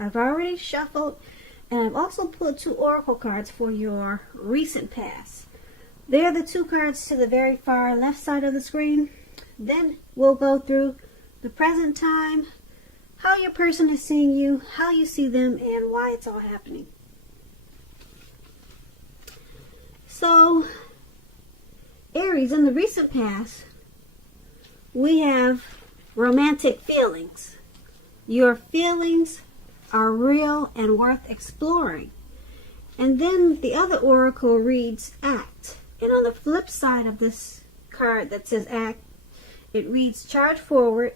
I've already shuffled, and I've also pulled 2 oracle cards for your recent past. They're the 2 cards to the very far left side of the screen. Then we'll go through the present time, how your person is seeing you, how you see them, and why it's all happening. So, Aries, in the recent past, we have romantic feelings. Your feelings are real and worth exploring. And then the other oracle reads act. And on the flip side of this card that says act, it reads charge forward.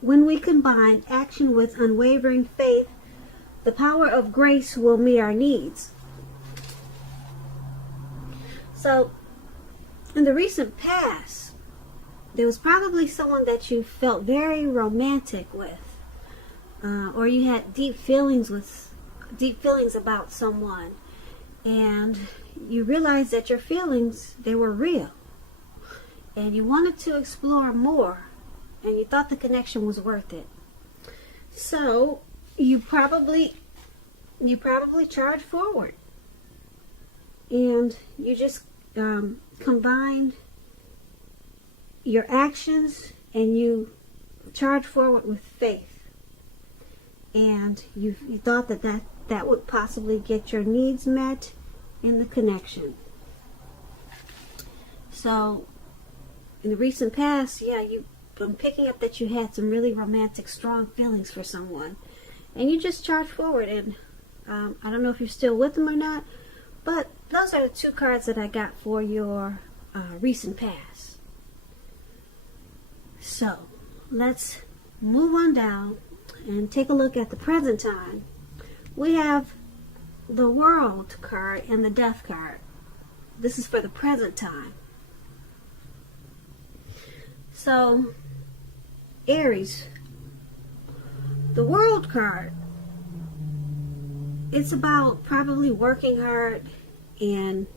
When we combine action with unwavering faith, the power of grace will meet our needs. So, in the recent past, there was probably someone that you felt very romantic with, or you had deep feelings about someone, and you realized that your feelings, they were real, and you wanted to explore more, and you thought the connection was worth it. So you probably charged forward, and you just combined your actions, and you charged forward with faith, and you thought that would possibly get your needs met in the connection. So in the recent past, I'm picking up that you had some really romantic, strong feelings for someone, and you just charged forward. And I don't know if you're still with them or not, but those are the 2 cards that I got for your recent past. So let's move on down and take a look at the present time. We have the World card and the Death card. This is for the present time. So, Aries, the World card, it's about probably working hard and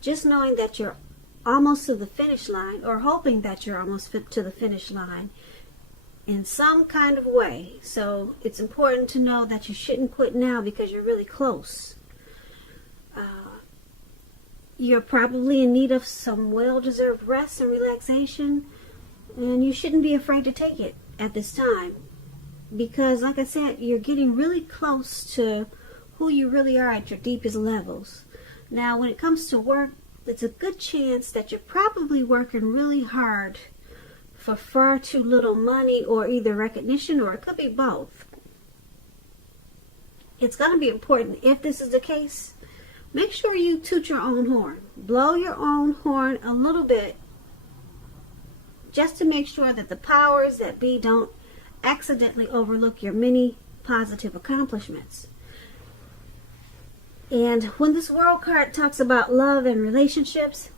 just knowing that you're almost to the finish line, or hoping that you're almost to the finish line in some kind of way. So it's important to know that you shouldn't quit now because you're really close. You're probably in need of some well-deserved rest and relaxation, and you shouldn't be afraid to take it at this time, because like I said, you're getting really close to who you really are at your deepest levels. Now when it comes to work, it's a good chance that you're probably working really hard for far too little money, or either recognition, or it could be both. It's going to be important, if this is the case, make sure you toot your own horn. Blow your own horn a little bit, just to make sure that the powers that be don't accidentally overlook your many positive accomplishments. And when this World card talks about love and relationships,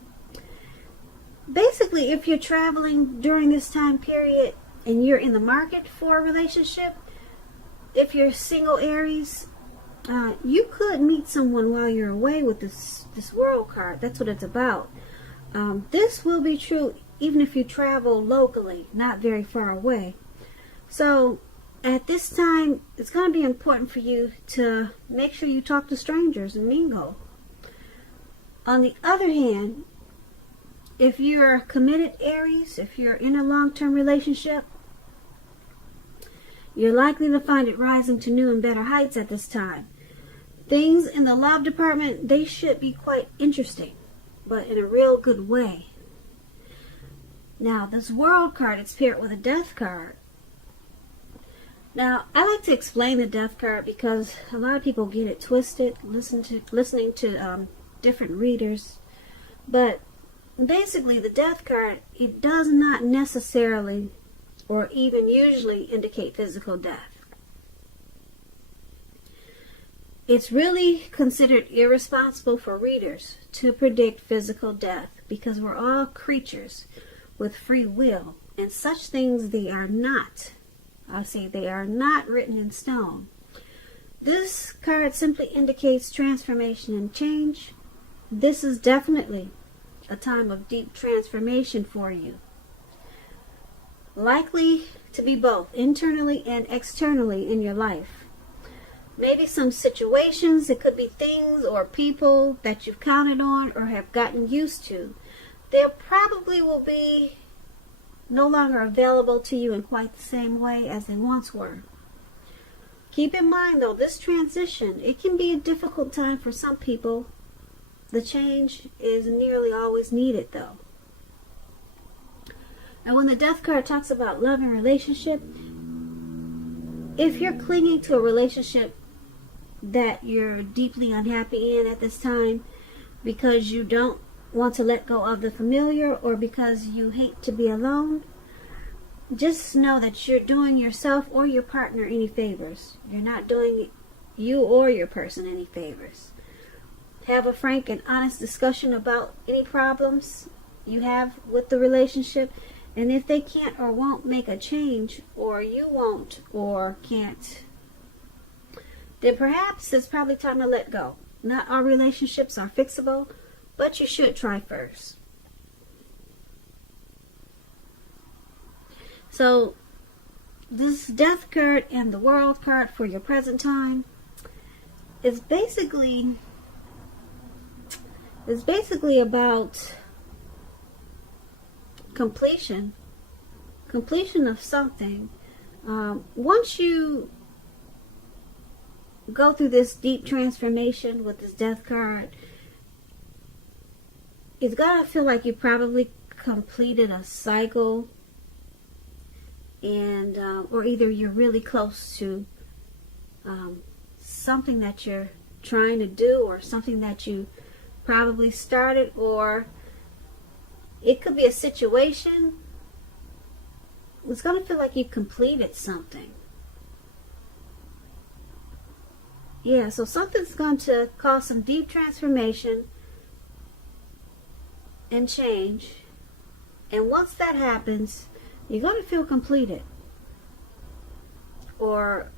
basically if you're traveling during this time period and you're in the market for a relationship, if you're single Aries, you could meet someone while you're away with this World card. That's what it's about. This will be true even if you travel locally, not very far away. So at this time, it's going to be important for you to make sure you talk to strangers and mingle. On the other hand, if you're a committed Aries, if you're in a long-term relationship, you're likely to find it rising to new and better heights at this time. Things in the love department, they should be quite interesting, but in a real good way. Now, this World card is paired with a Death card. Now, I like to explain the Death card because a lot of people get it twisted listening to different readers. But basically, the Death card, it does not necessarily or even usually indicate physical death. It's really considered irresponsible for readers to predict physical death because we're all creatures with free will, and such things, they are not. They are not written in stone. This card simply indicates transformation and change. This is definitely a time of deep transformation for you. Likely to be both internally and externally in your life. Maybe some situations, it could be things or people that you've counted on or have gotten used to. They probably will be no longer available to you in quite the same way as they once were. Keep in mind though, this transition, it can be a difficult time for some people. The change is nearly always needed though. And when the Death card talks about love and relationship, if you're clinging to a relationship that you're deeply unhappy in at this time because you don't want to let go of the familiar or because you hate to be alone, just know that you're doing yourself or your partner any favors. You're not doing you or your person any favors. Have a frank and honest discussion about any problems you have with the relationship. And if they can't or won't make a change, or you won't or can't, then perhaps it's probably time to let go. Not all relationships are fixable, but you should try first. So, this Death card and the World card for your present time is basically about completion of something. Once you go through this deep transformation with this Death card, it's gotta feel like you probably completed a cycle, and or either you're really close to something that you're trying to do, or something that you probably started, or it could be a situation. It's going to feel like you completed something. Yeah, so something's going to cause some deep transformation and change. And once that happens, you're going to feel completed. Or,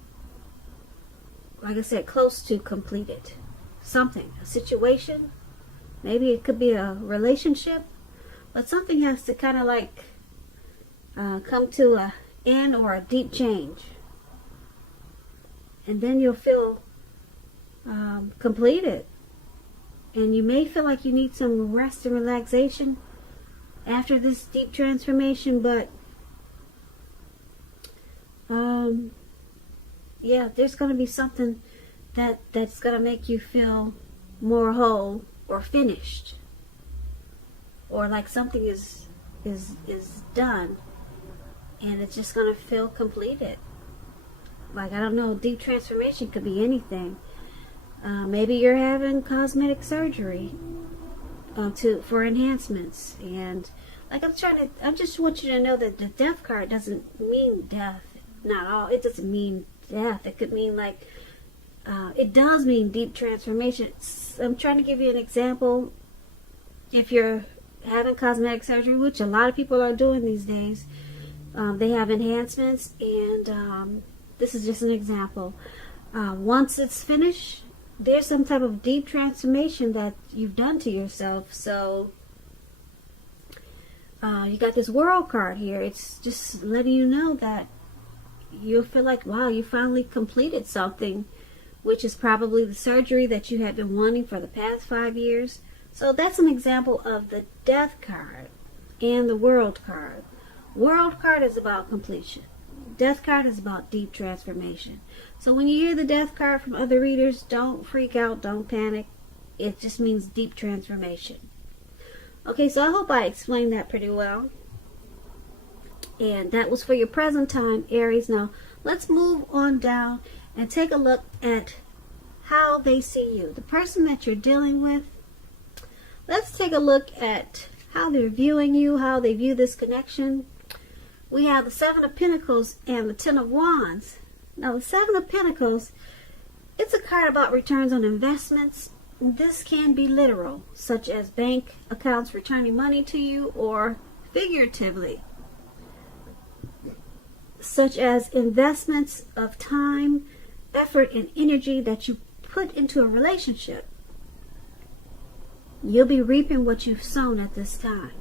like I said, close to completed. Something, a situation. Maybe it could be a relationship. But something has to kind of like come to an end or a deep change. And then you'll feel completed. And you may feel like you need some rest and relaxation after this deep transformation. But yeah, there's going to be something that's going to make you feel more whole or finished. Or like something is done, and it's just gonna feel completed. Like, I don't know, deep transformation could be anything. Maybe you're having cosmetic surgery for enhancements, and like I just want you to know that the Death card doesn't mean death. Not all. It doesn't mean death. It could mean like it does mean deep transformation. I'm trying to give you an example. If you're having cosmetic surgery, which a lot of people are doing these days, they have enhancements, and this is just an example. Once it's finished, there's some type of deep transformation that you've done to yourself. So you got this World card here. It's just letting you know that you'll feel like, wow, you finally completed something, which is probably the surgery that you had been wanting for the past 5 years. So that's an example of the Death card and the World card. World card is about completion. Death card is about deep transformation. So when you hear the Death card from other readers, don't freak out, don't panic. It just means deep transformation. Okay, so I hope I explained that pretty well. And that was for your present time, Aries. Now, let's move on down and take a look at how they see you. The person that you're dealing with, let's take a look at how they're viewing you, how they view this connection. We have the Seven of Pentacles and the Ten of Wands. Now, the Seven of Pentacles, it's a card about returns on investments. This can be literal, such as bank accounts returning money to you, or figuratively, such as investments of time, effort, and energy that you put into a relationship. You'll be reaping what you've sown at this time.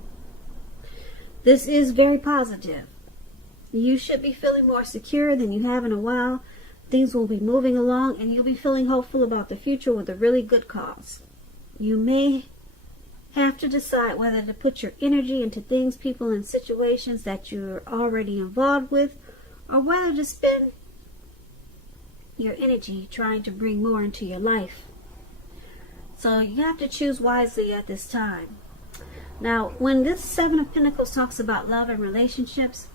This is very positive. You should be feeling more secure than you have in a while. Things will be moving along, and you'll be feeling hopeful about the future with a really good cause. You may have to decide whether to put your energy into things, people, and situations that you're already involved with, or whether to spend your energy trying to bring more into your life. So you have to choose wisely at this time. Now, when this Seven of Pentacles talks about love and relationships,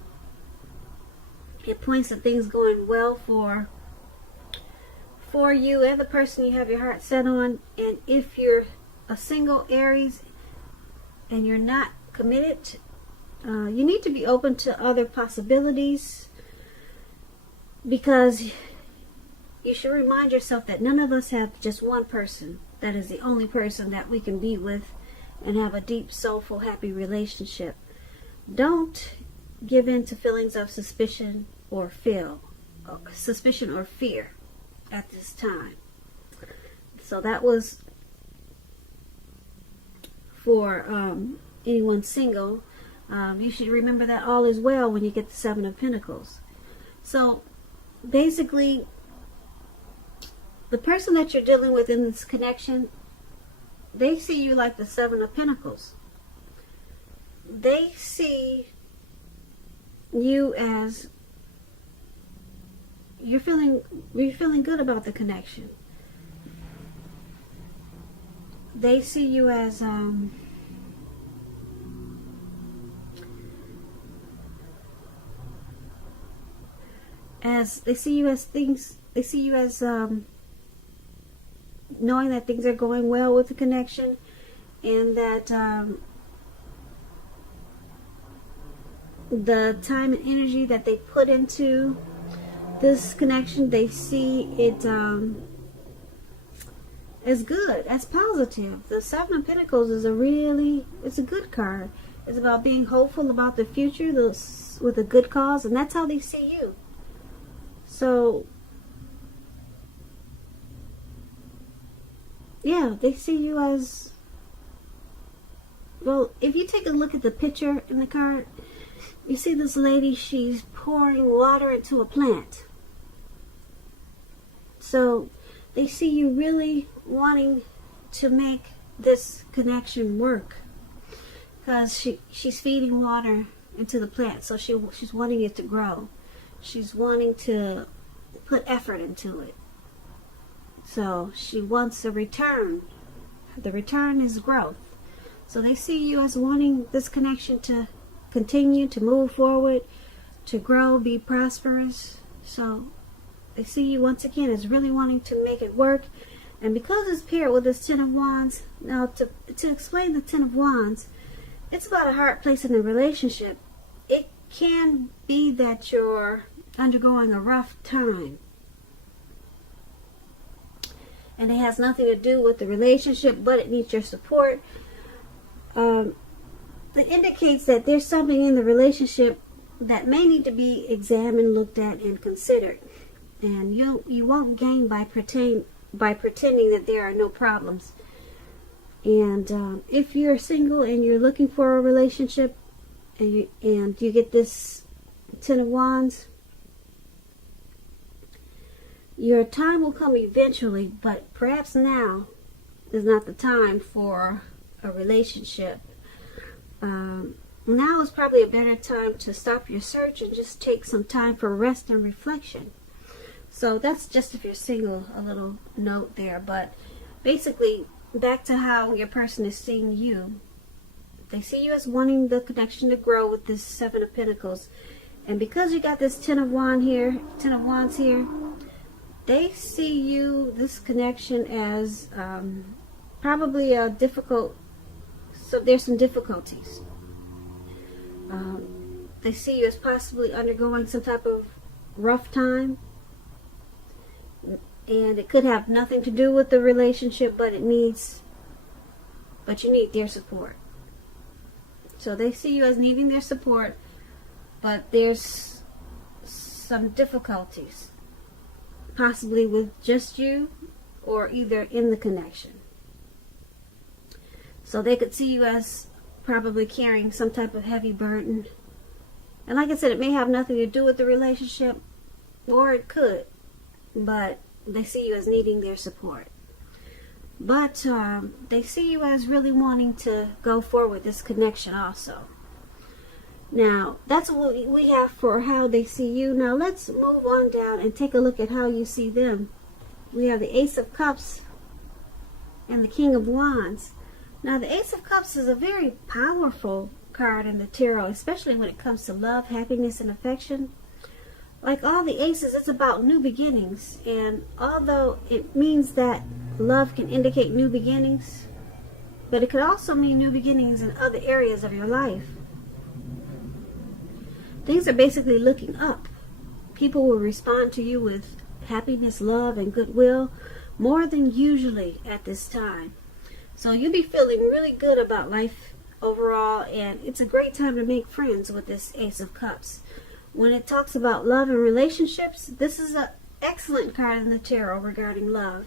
it points to things going well for you and the person you have your heart set on. And if you're a single Aries and you're not committed, you need to be open to other possibilities, because you should remind yourself that none of us have just one person that is the only person that we can be with and have a deep, soulful, happy relationship. Don't give in to feelings of suspicion or fear at this time. So that was for anyone single. You should remember that all is well when you get the Seven of Pentacles. So basically, the person that you're dealing with in this connection, they see you like the Seven of Pentacles. They see you as you're feeling good about the connection. They see you as they see you as things. They see you as knowing that things are going well with the connection, and that the time and energy that they put into this connection, they see it as good, as positive. The Seven of Pentacles is it's a good card. It's about being hopeful about the future with a good cause, and that's how they see you. So yeah, they see you as, well, if you take a look at the picture in the card, you see this lady, she's pouring water into a plant. So they see you really wanting to make this connection work, because she's feeding water into the plant. So she's wanting it to grow. She's wanting to put effort into it. So she wants a return. The return is growth. So they see you as wanting this connection to continue, to move forward, to grow, be prosperous. So they see you once again as really wanting to make it work. And because it's paired with this Ten of Wands, now to explain the Ten of Wands, it's about a hard place in a relationship. It can be that you're undergoing a rough time, and it has nothing to do with the relationship, but it needs your support. It indicates that there's something in the relationship that may need to be examined, looked at, and considered. And you won't gain by pretending that there are no problems. And if you're single and you're looking for a relationship, and you get this Ten of Wands, your time will come eventually, but perhaps now is not the time for a relationship. Now is probably a better time to stop your search and just take some time for rest and reflection. So that's just if you're single, a little note there. But basically, back to how your person is seeing you. They see you as wanting the connection to grow with this Seven of Pentacles. And because you got this Ten of Wands here, they see you, this connection, as probably a difficult, so there's some difficulties. They see you as possibly undergoing some type of rough time. And it could have nothing to do with the relationship, but you need their support. So they see you as needing their support, but there's some difficulties, possibly with just you or either in the connection. So they could see you as probably carrying some type of heavy burden, And like I said, it may have nothing to do with the relationship, or it could, but they see you as needing their support. But they see you as really wanting to go forward with this connection also. Now, that's what we have for how they see you. Now, let's move on down and take a look at how you see them. We have the Ace of Cups and the King of Wands. Now, the Ace of Cups is a very powerful card in the tarot, especially when it comes to love, happiness, and affection. Like all the aces, it's about new beginnings. And although it means that love can indicate new beginnings, but it could also mean new beginnings in other areas of your life. Things are basically looking up. People will respond to you with happiness, love, and goodwill more than usually at this time. So you'll be feeling really good about life overall, and it's a great time to make friends with this Ace of Cups. When it talks about love and relationships, this is an excellent card in the tarot regarding love.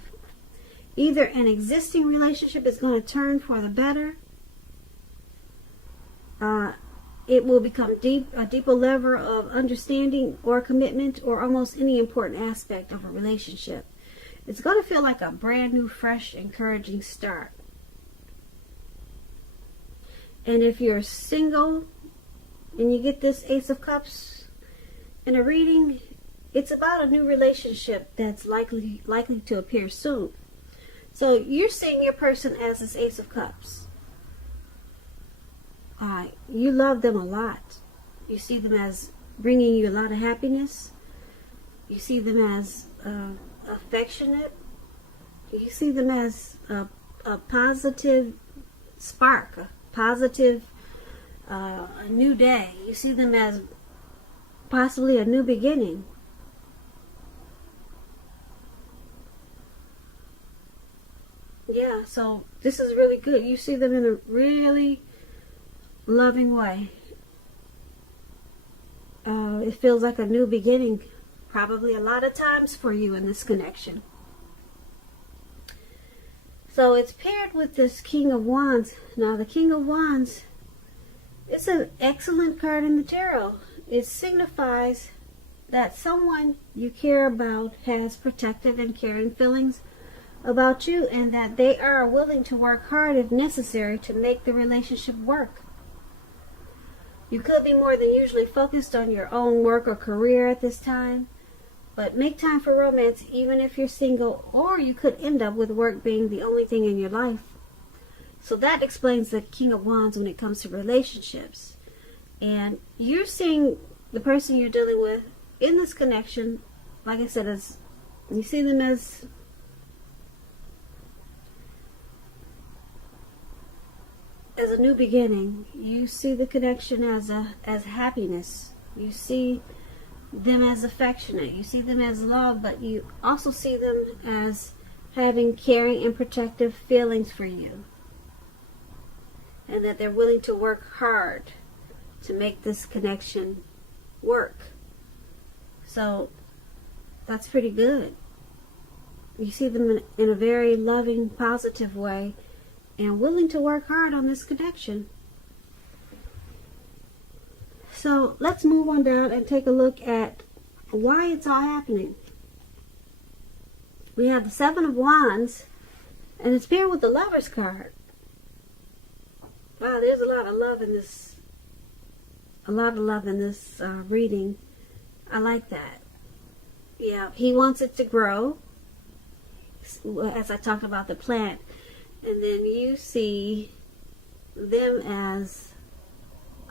Either an existing relationship is going to turn for the better, it will become a deeper level of understanding or commitment, or almost any important aspect of a relationship. It's going to feel like a brand new, fresh, encouraging start. And if you're single and you get this Ace of Cups in a reading, it's about a new relationship that's likely to appear soon. So you're seeing your person as this Ace of Cups. You love them a lot. You see them as bringing you a lot of happiness. You see them as affectionate. You see them as a positive spark, a positive a new day. You see them as possibly a new beginning. Yeah, so this is really good. You see them in a really loving way. It feels like a new beginning, probably a lot of times for you in this connection. So it's paired with this King of Wands. Now the King of Wands, it's an excellent card in the tarot. It signifies that someone you care about has protective and caring feelings about you, and that they are willing to work hard if necessary to make the relationship work. You could be more than usually focused on your own work or career at this time, but make time for romance even if you're single, or you could end up with work being the only thing in your life. So that explains the King of Wands when it comes to relationships. And you're seeing the person you're dealing with in this connection, like I said, as you see them as a new beginning. You see the connection as happiness. You see them as affectionate. You see them as love, but you also see them as having caring and protective feelings for you, and that they're willing to work hard to make this connection work. So that's pretty good. You see them in a very loving, positive way, and willing to work hard on this connection. So let's move on down and take a look at why it's all happening. We have the Seven of Wands, and it's paired with the Lover's card. Wow, there's a lot of love in this. A lot of love in this reading. I like that. Yeah, he wants it to grow, as I talked about the plant. And then you see them as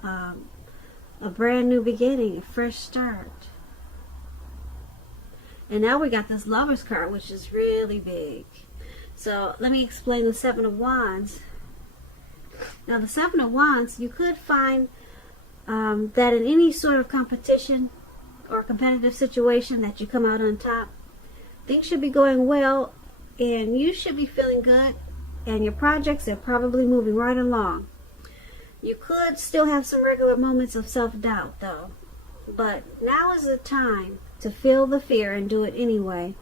a brand new beginning, a fresh start. And now we got this Lover's card, which is really big. So let me explain the Seven of Wands. Now the Seven of Wands, you could find that in any sort of competition or competitive situation that you come out on top, things should be going well, and you should be feeling good. And your projects are probably moving right along. You could still have some regular moments of self-doubt though. But now is the time to feel the fear and do it anyway.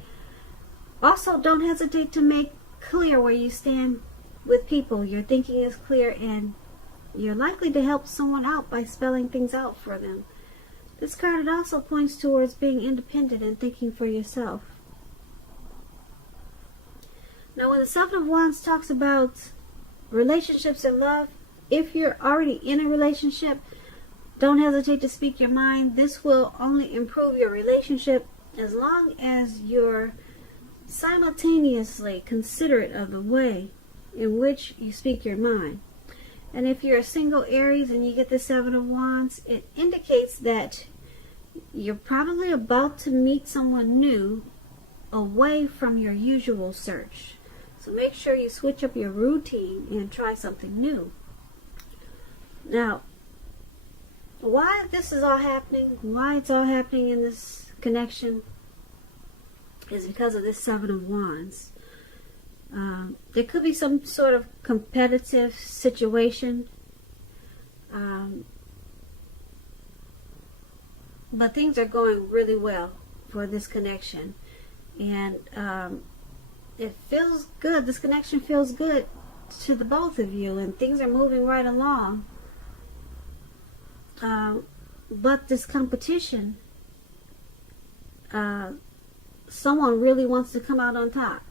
Also, don't hesitate to make clear where you stand with people. Your thinking is clear, and you're likely to help someone out by spelling things out for them. this card, it also points towards being independent and thinking for yourself. Now, when the Seven of Wands talks about relationships and love, if you're already in a relationship, don't hesitate to speak your mind. This will only improve your relationship as long as you're simultaneously considerate of the way in which you speak your mind. And if you're a single Aries and you get the Seven of Wands, it indicates that you're probably about to meet someone new away from your usual search. So make sure you switch up your routine and try something new. Now, why this is all happening, why it's all happening in this connection, is because of this Seven of Wands. There could be some sort of competitive situation, but things are going really well for this connection, and it feels good. This connection feels good to the both of you, and things are moving right along. But this competition, someone really wants to come out on top.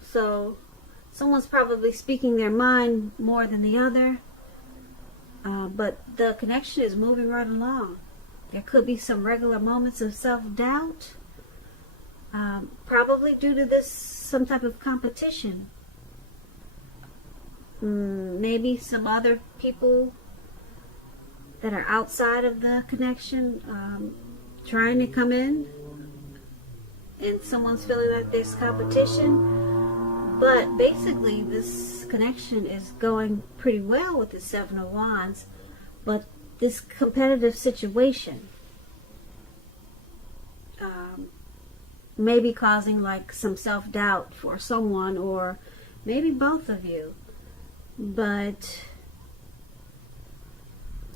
So someone's probably speaking their mind more than the other. But the connection is moving right along. There could be some regular moments of self-doubt. Probably due to this, some type of competition. Maybe some other people that are outside of the connection trying to come in, and someone's feeling like there's competition. But basically this connection is going pretty well with the Seven of Wands, but this competitive situation may be causing like some self-doubt for someone, or maybe both of you. But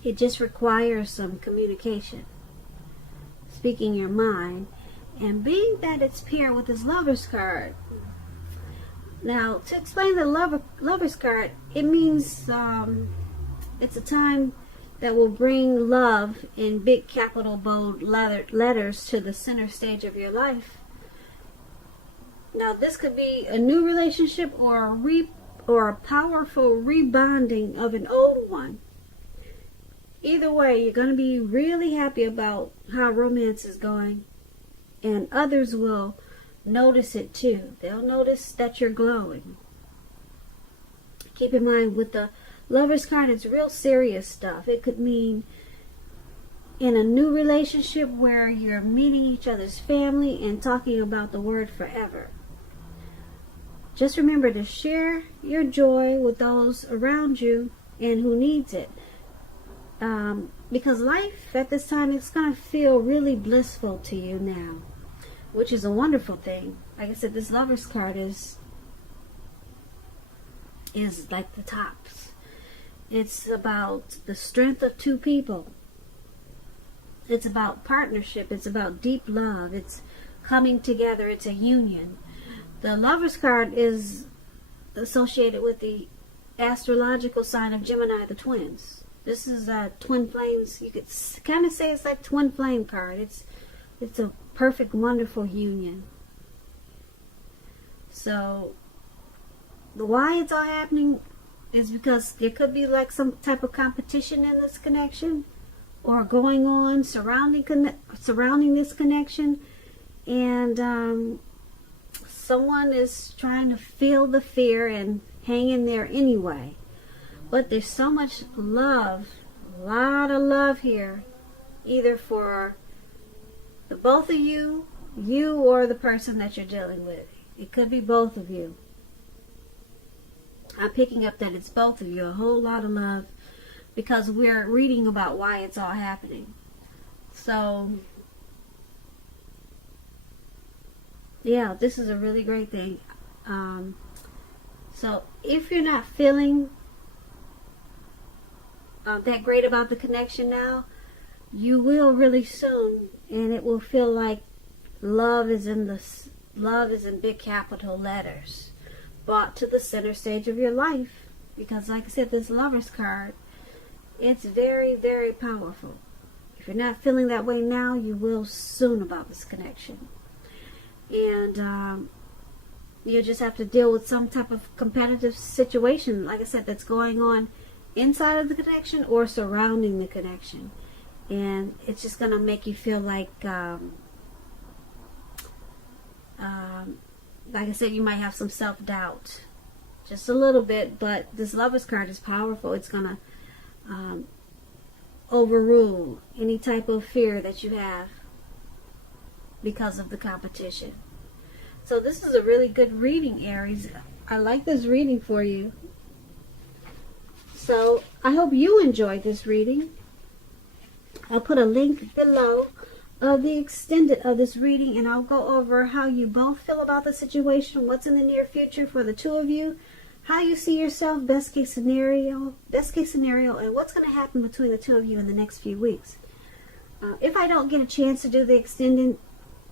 it just requires some communication, speaking your mind, and being that it's paired with this Lover's card. Now, to explain the Lover's card, it means it's a time that will bring love in big capital bold letters to the center stage of your life. Now, this could be a new relationship or a powerful rebonding of an old one. Either way, you're going to be really happy about how romance is going, and others will notice it too. They'll notice that you're glowing. Keep in mind, with the Lover's card, it's real serious stuff. It could mean in a new relationship where you're meeting each other's family and talking about the word forever. Just remember to share your joy with those around you and who needs it. Because life at this time is going to feel really blissful to you now, which is a wonderful thing. Like I said, this Lover's card is like the tops. It's about the strength of two people. It's about partnership. It's about deep love. It's coming together. It's a union. The Lover's card is associated with the astrological sign of Gemini, the twins. This is twin flames. You could kind of say it's like twin flame card. It's a perfect, wonderful union. So, why it's all happening is because there could be like some type of competition in this connection, or going on surrounding this connection, and someone is trying to feel the fear and hang in there anyway. But there's so much love, a lot of love here, either for the both of you or the person that you're dealing with. It could be both of you. I'm picking up that it's both of you, a whole lot of love, because we're reading about why it's all happening. So, yeah, this is a really great thing. So, if you're not feeling that great about the connection now, you will really soon, and it will feel like love is in big capital letters, brought to the center stage of your life. Because like I said, this Lover's card It's very, very powerful. If you're not feeling that way now, you will soon about this connection. And you just have to deal with some type of competitive situation, like I said, that's going on inside of the connection or surrounding the connection. And it's just going to make you feel like I said, you might have some self-doubt. Just a little bit, but this Lovers card is powerful. It's going to overrule any type of fear that you have because of the competition. So this is a really good reading, Aries. I like this reading for you. So I hope you enjoyed this reading. I'll put a link below of the extended of this reading, and I'll go over how you both feel about the situation, what's in the near future for the two of you, how you see yourself, best case scenario, and what's going to happen between the two of you in the next few weeks. If I don't get a chance to do the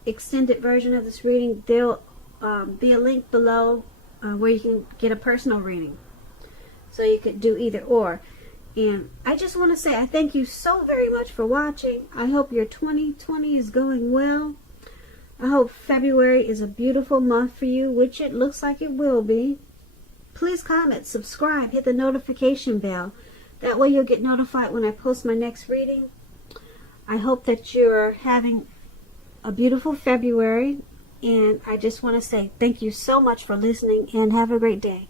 extended version of this reading, there'll be a link below where you can get a personal reading. So you could do either or. And I just want to say I thank you so very much for watching. I hope your 2020 is going well. I hope February is a beautiful month for you, which it looks like it will be. Please comment, subscribe, hit the notification bell. That way you'll get notified when I post my next reading. I hope that you're having a beautiful February. And I just want to say thank you so much for listening and have a great day.